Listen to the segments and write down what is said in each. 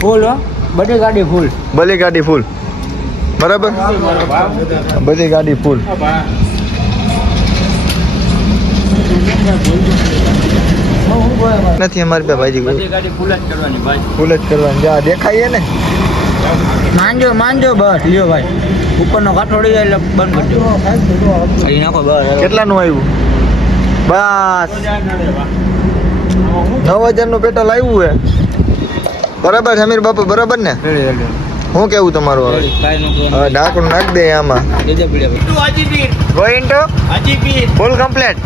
ફૂલ હો. બધી ગાડી ફૂલ. બધી ગાડી ફૂલ. બરાબર? બધી ગાડી ફૂલ. નથી અમારી પાસે ભાઈજી બધી ગાડી ફૂલ જ કરવાની ભાઈ. ફૂલ જ કરવાની. જા દેખાય ને? માંજો માંજો બસ. લ્યો ભાઈ. ઉપરનો કાઠોડી જાય એટલે બંધ કરજો અહીં નાખો બસ કેટલાનું આવ્યું? બસ. નવ હજારનું પેટ્રોલ આવ્યું હે. બરાબર સમીર બાપુ બરાબર ને? હું કેવું તમારું હવે? ઢાંકણું નાખ દે આમાં. ગોઈન ટુ ફૂલ કમ્પ્લીટ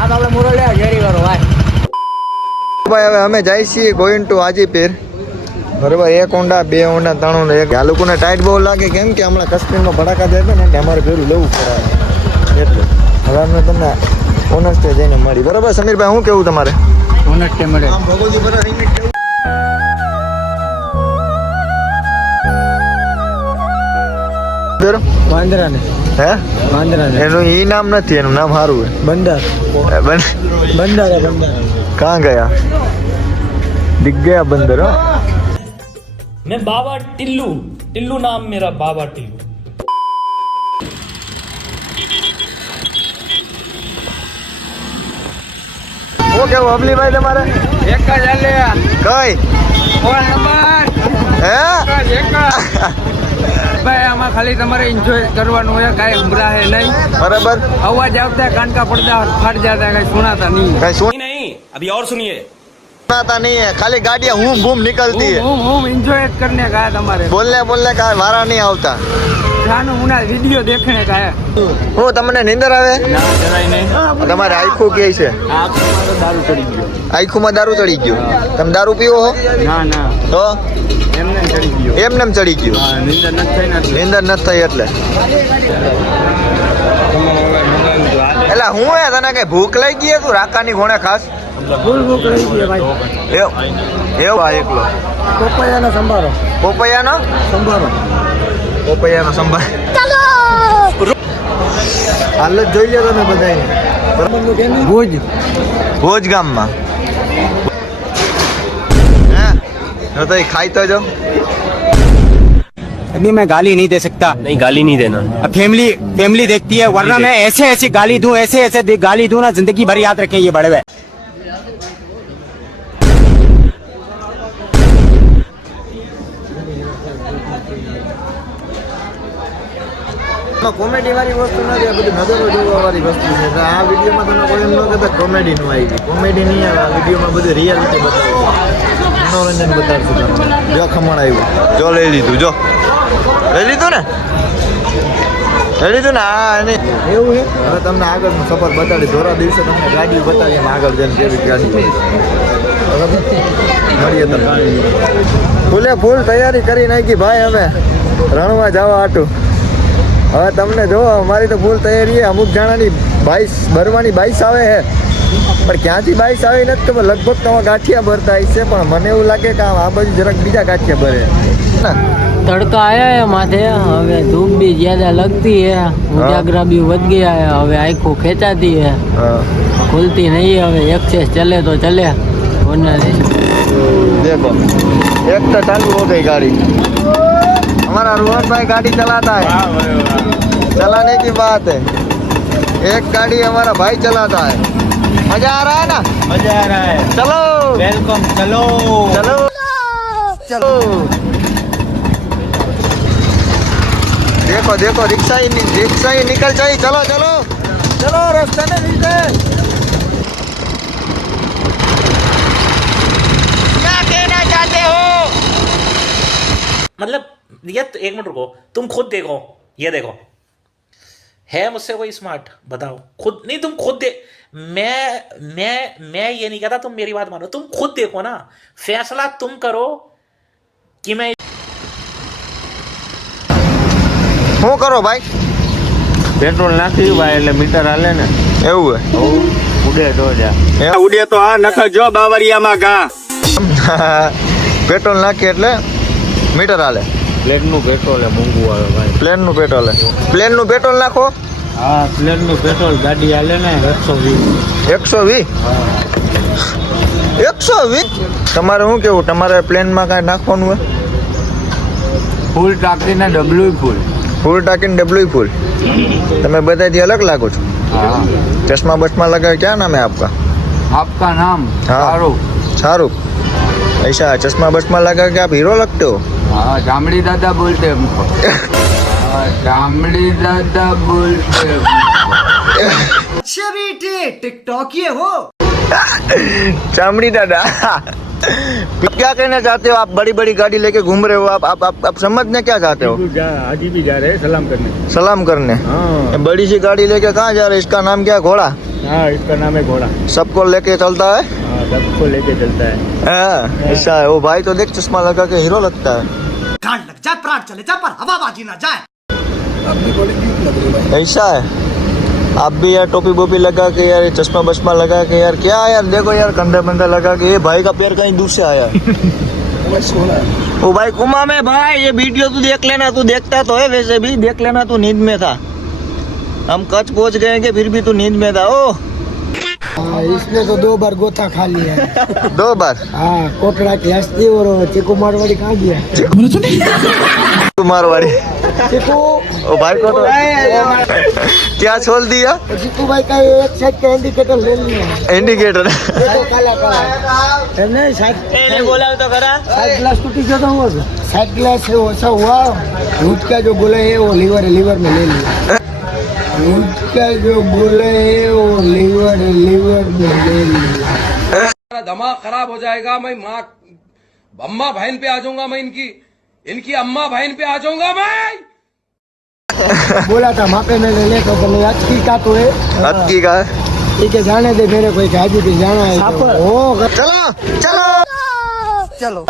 આ તો આપણે મોરો લે ઝેરી કરો ભાઈ ભાઈ હવે અમે જાય છીએ ગોઈન ટુ હાજીપીર બરાબર એક ઊંડા બે ઊંડા ત્રણ ઊંડા. એક આ લોકોને ટાઈટ બહુ લાગે કેમ કે હમણાં કાશ્મીરમાં ભડાકા જાય છે ને એટલે અમારે ભેરું લેવું પડે. એટલે. હવે અમે તમને ઓનર્સ જઈને મળી. બરાબર સમીરભાઈ શું કેવું તમારે? સોનટ કે મળે. વાંદરાને હે? વાંદરાને એનું એ નામ નથી એનું નામ સારું છે. બંદર. બંદર બંદર. ગયા? દિગ ગયા બંદર મેં બાબા ટિલ્લુ. ટિલ્લુ નામ મેરા બાબા ટિલ્લુ. ઓકે કેવું અમલીભાઈ તમારે? એક જ હાલે કઈ? Phone number. હે? એક ભાઈ આમાં ખાલી તમારે એન્જોય કરવાનું હોય કાંઈ ઉભરા હે નહીં. બરાબર. અવાજ આવતા કાનકા પડતા ફાટ જતા કાંઈ સુનાતા નહીં. કાંઈ સુન નહીં અભી ઓર સુનિયે હતા નહીં ખાલી ગાડીયા હું ઘૂમ નીકળતી હું. હું એન્જોય કરને ગયા તમારે. બોલને બોલને કાય મારા નહીં આવતા. જાનું મુના હું તમને નીંદર આવે? તમારે આખું કે છે? દારૂ ચડી ગયો. આખુંમાં દારૂ પીવો હો? તો એમને ચડી ગયો. ચડી ગયો. નીંદર ન થઈ એટલે. એટલે હું એ તને કઈ ભૂખ લાગી ગઈ તું? રાકાની ઘોણે ખાસ? ફૂલ ભૂખ રહી ગઈ ભાઈ એવું એવું આ એકલો પપૈયાનો સંભારો પોપૈયાનો સંભારો પોપૈયાનો સંભાર હાલ જ જોઈ લો તમે બધાને ભુજ ભોજ ગામમાં હે તો તો ખાઈ તો જો अभी मैं गाली नहीं दे सकता नहीं गाली नहीं देना अब फैमिली फैमिली देखती है वरना मैं ऐसे ऐसे गाली दूं ऐसे ऐसे दे- गाली दूं ना जिंदगी भर याद रखें ये बड़े हुए કોમેડી વાળી વસ્તુ નથી, આ બધી નજરો જોવા વાળી વસ્તુ છે. તો આ વિડીયોમાં તમે કોઈ એમ ન કહેતા કોમેડી નું આવી કોમેડી નહીં આવે, આ વિડીયોમાં બધું રિયાલિટી બતાવવું મનોરંજન બતાવશું તમને. જો ખમણ આવ્યું. જો લઈ લીધું, જો. લઈ લીધું ને? લઈ લીધું ને? હા, એને. એવું છે? તમને આગળનો સફર બતાડી ધોરા દિવસે તમને ગાડી બતાવી એમ આગળ જઈને કેવી ગાડી મળીએ તમને. ફૂલે ફૂલ તૈયારી કરી નાખી ભાઈ હવે. રણવા જવા આટું. હવે તમને જો અમારી તો ભૂલ તૈયારી અમુક જણાની બાઈસ ભરવાની બાઈસ આવે છે. પણ ક્યાંથી બાઈસ આવી નથી ખબર. લગભગ તમે ગાંઠિયા ભરતા હશે પણ મને એવું લાગે કે આ બાજુ જરાક બીજા ગાંઠિયા ભરે. તડકા આવ્યા હે માથે. હવે ધૂપ બી જ્યાદા લગતી હે ઉજાગરા બી વધ ગયા હે હવે આખું ખેંચાતી હે. ખુલતી નહીં હવે એક્સેસ ચલે તો ચલે. ફોનના દેખો. એક તો ચાલુ હો ગઈ ગાડી. हमारा रोहन भाई गाड़ी चलाता है। चलाने की बात है। एक गाड़ी हमारा भाई चलाता है। मज़ा आ रहा है ना? मज़ा आ रहा है। चलो। वेलकम चलो। चलो। चलो। देखो देखो रिक्शा ही रिक्शा ही निकल जाए चलो चलो। चलो रास्ते में मिलते हो? मतलब ये तो एक मिनट रुको तुम खुद देखो ये देखो है मुझसे कोई स्मार्ट बताओ खुद नहीं तुम खुद दे मैं मैं मैं ये नहीं कहता तुम मेरी बात मानो तुम खुद देखो ना फैसला तुम करो कि मैं શું કરો ભાઈ પેટ્રોલ નાખ્યું ભાઈ એટલે મીટર હાલે ને એવું હે ઉડે તો જા ઉડે તો આ નખ જો બાવરિયામાં ઘા પેટ્રોલ નાખીએ એટલે મીટર હાલે પ્લેનનું પેટ્રોલ મોંઘું આવે ભાઈ પ્લેનનું પેટ્રોલ પ્લેનનું પેટ્રોલ નાખો હા પ્લેનનું પેટ્રોલ ગાડી હાલે ને એકસો વીસ એકસો વીસ એકસો વીસ તમારે શું કેવું તમારે પ્લેનમાં કાંઈ નાખવાનું હોય ફૂલ ટાંકીને ડબલ્યુ ફૂલ ફૂલ ટાંકીને ડબલ્યુ ફૂલ તમે બધાથી અલગ લાગો છો હા ચશ્મા બસમાં લગાવે ક્યાં નામ હે આપકા આપકા નામ હા શાહરુખ શાહરુખ ऐसा चश्मा बसमा लगा के आप हीरो लगते हो हाँ जामड़ी दादा बोलते हैं हमको। हाँ, जामड़ी दादा बोलते हैं। चामड़ी दादा क्या कहना चाहते हो? आप बड़ी बड़ी गाड़ी लेके घूम रहे हो आप आप आप, आप समझने क्या चाहते हो? हाजी भी जा रहे हैं सलाम करने। सलाम करने? हाँ। बड़ी सी गाड़ी लेके कहाँ जा रहे हैं? इसका नाम क्या है? घोड़ा? हाँ इसका नाम है घोड़ा। सबको लेके चलता है? हाँ सबको लेके चलता है। हाँ ऐसा है। वो भाई तो देख चश्मा लगा के हीरो लगता है। लग जाए प्राण चले जाए पर हवाबाजी ना जाए। ऐसा है। आप भी यार टोपी वोपी लगा के यार चश्मा बश्मा लगा के यार क्या यार? देखो यार कंधे बंधे लगा के ये भाई का पैर कहीं दूर से आया। वो भाई कुमा में भाई ये वीडियो तू देख लेना तू देखता तो है वैसे भी देख लेना तू नींद में था। हम कच्छ पहुँच गए कि फिर भी तू नींद में था ओ इसने तो दो बार गोथा खा लिया दो बार? हाँ कोटड़ा की हस्ती और चिकू मारवाड़ी कहाँ गया कुमार वाली चिकू ओ भाई को तो क्या छोड़ दिया? चिकू भाई का एक साइड का इंडिकेटर ले लिया। इंडिकेटर काला काला नहीं साइड बोला तो करा। साइड ग्लास टूटी क्यों था हुआ। साइड ग्लास है वो ऐसा हुआ दूध का जो गोला है वो लीवर है लीवर में ले लिया दूध का जो है वो लीवर लीवर में मेरा दिमाग खराब हो जाएगा मैं माँ अम्मा बहन पे आ जाऊँगा मैं इनकी इनकी अम्मा बहन पे आ जाऊँगा मैं। बोला था मापे में ले ले तो तुमने आज की का तो है? का ठीक है जाने दे मेरे कोई हाजी भी जाना है तो हो चलो। चलो। चलो।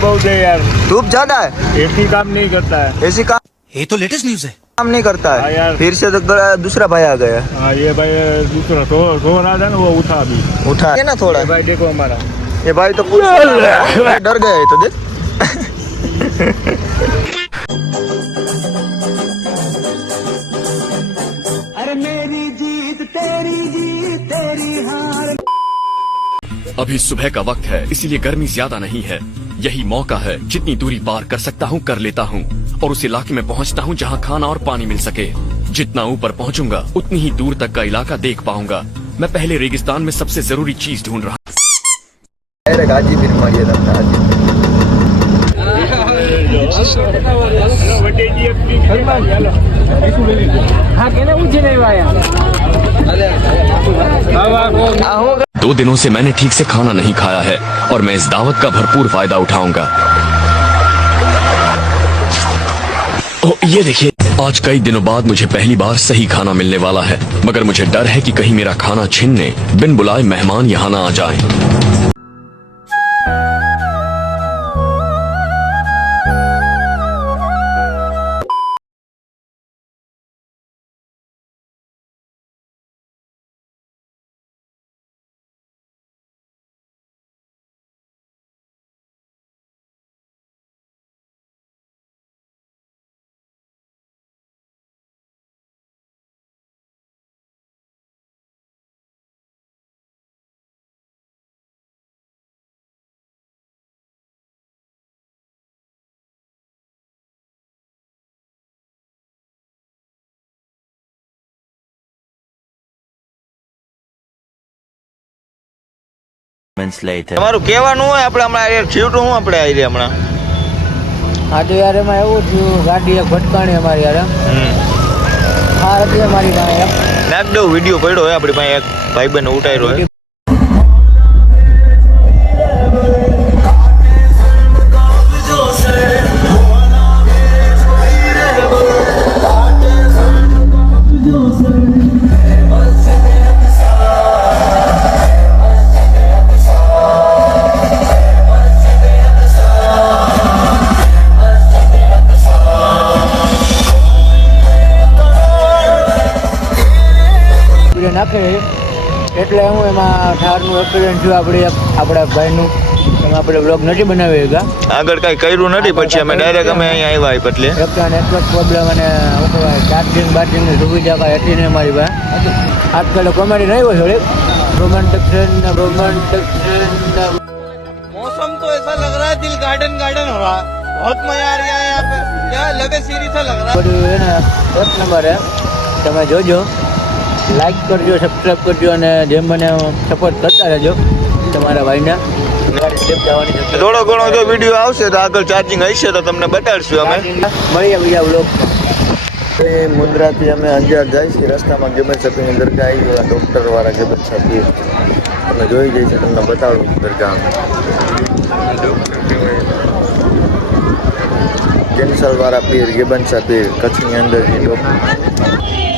बहुत है यार धूप ज़्यादा है। एसी काम नहीं करता है। ऐसी काम ये तो लेटेस्ट न्यूज़ है। काम नहीं करता हाँ। है यार। फिर से तो दूसरा भाई आ गया। हाँ ये भाई दूसरा सो सो रहा था ना वो उठा अभी। उठा। है ना थोड़ा। ये भाई देखो हमारा। ये भाई तो पूरा डर गए तो देख। अभी सुबह का वक्त है इसीलिए गर्मी ज़्यादा नहीं है। यही मौका है जितनी दूरी पार कर सकता हूँ कर लेता हूँ। और उस इलाके में पहुँचता हूँ जहाँ खाना और पानी मिल सके। जितना ऊपर पहुँचूँगा उतनी ही दूर तक का इलाका देख पाऊँगा। मैं पहले रेगिस्तान में सबसे ज़रूरी चीज़ ढूंढ रहा दो दिनों से मैंने ठीक से खाना नहीं खाया है और मैं इस दावत का भरपूर फ़ायदा उठाऊँगा ओ, ये देखिए आज कई दिनों बाद मुझे पहली बार सही खाना मिलने वाला है मगर मुझे डर है कि कहीं मेरा खाना छीनने बिन बुलाए मेहमान यहाँ ना आ जाएँ। તમારું કહેવાનું હોય આપણે હમણાં થયું હું આપણે આવી રહ્યા હમણાં? હા તો યાર એમાં એવું થયું ગાડી એક ભટકાણી અમારી યાર હા હતી અમારી પાસે એમ. નાખ દઉં વીડિયો પડ્યો હોય આપણી પાસે એક ભાઈબંધ ઉતાર્યો હોય. હું એમાં ઠારનું એક્સિડન્ટ થયું આપણે આપણા ભાઈનું એમાં આપણે બ્લોગ નથી બનાવી ગયા આગળ કાંઈ કર્યું નથી પછી અમે ડાયરેક્ટ અમે અહીંયા આવ્યા એટલે એક નેટવર્ક પ્રોબ્લેમ અને શું કહેવાય ચાર્જિંગ બાર્જિંગની સુવિધા કાંઈ હતી નહીં અમારી પાસે આજકાલ કોમેડી નહીં હોય થોડીક રોમાન્ટિક ટ્રેન ને રોમાન્ટિક ટ્રેન ને मौसम तो ऐसा लग रहा है दिल गार्डन गार्डन हो रहा है बहुत मजा आ रहा है यहाँ पे क्या लगे सीरी सा लग रहा है બધું એને એક નંબર હે તમે જોજો લાઈક કરજો સબસ્ક્રાઈબ કરજો અને જેમ મને સપોર્ટ કરતા રહેજો તમારા ભાઈને. થોડો ઘણો જો વીડિયો આવશે તો આગળ ચાર્જિંગ હશે તો તમને બતાડશું અમે. મળીએ બીજા બ્લોગમાં મુન્દ્રાથી અમે અંજાર જાય છે રસ્તામાં ગેબન શોપિંગની દરગાહ આવી ગયો ડૉક્ટર વાળા ગેબન સાપીર તમે જોઈ જઈએ છીએ તમને બતાડું દરગાહ કેન્સલ વાળા પીર ગેબન સાપીર કચ્છની અંદર જે ડૉક્ટર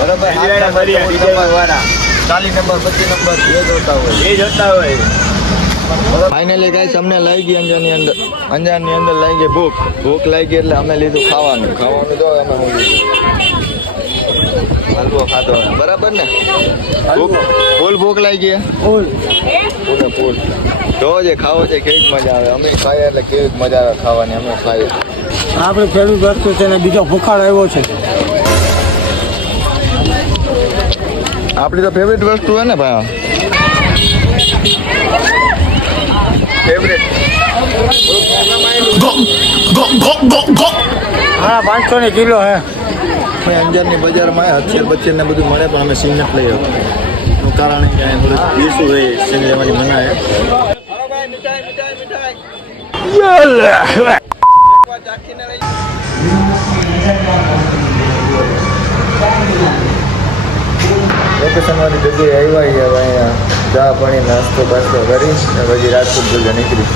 બરોબર વાળા ચાલીસ નંબર પચીસ નંબર એ જોતા હોય. એ જોતા હોય. ફાઇનલી ગાઈસ અમને લઈ ગઈ અંજારની અંદર. અંજારની અંદર લઈ ગઈ ભૂખ. ભૂખ લઈ ગઈ એટલે અમે લીધું ખાવાનું. ખાવાનું તો અમે હું હલવો ખાધો બરાબર ને? ભૂખ ફૂલ ભૂખ લાગી ગઈ ફૂલ. ફૂલ ફૂલ. જો જે ખાવો છે કેવી મજા આવે. અમે ખાઈએ એટલે કેવી મજા આવે ખાવાની અમે ખાઈએ. આપણે ખેડૂત વસ્તુ છે ને બીજો ભૂખાડ આવ્યો છે. આપણી તો ફેવરેટ વસ્તુ હે ને ભાઈ. ફેવરેટ હા પાંચસો ને કિલો હે. અમે અંજારની બજારમાં હથિયાર બચ્ચે ને બધું મળે પણ અમે સિંગ નથી લઈ આવતા. કારણ કે અહીંયા થોડું પીસું હોય સિંગ લેવાની મનાય. લોકેશન વાળી જગ્યાએ આવ્યા છીએ હવે અહીંયા ચા પાણી નાસ્તો બાસ્તો કરી અને પછી રાજકોટ જગ્યા નીકળી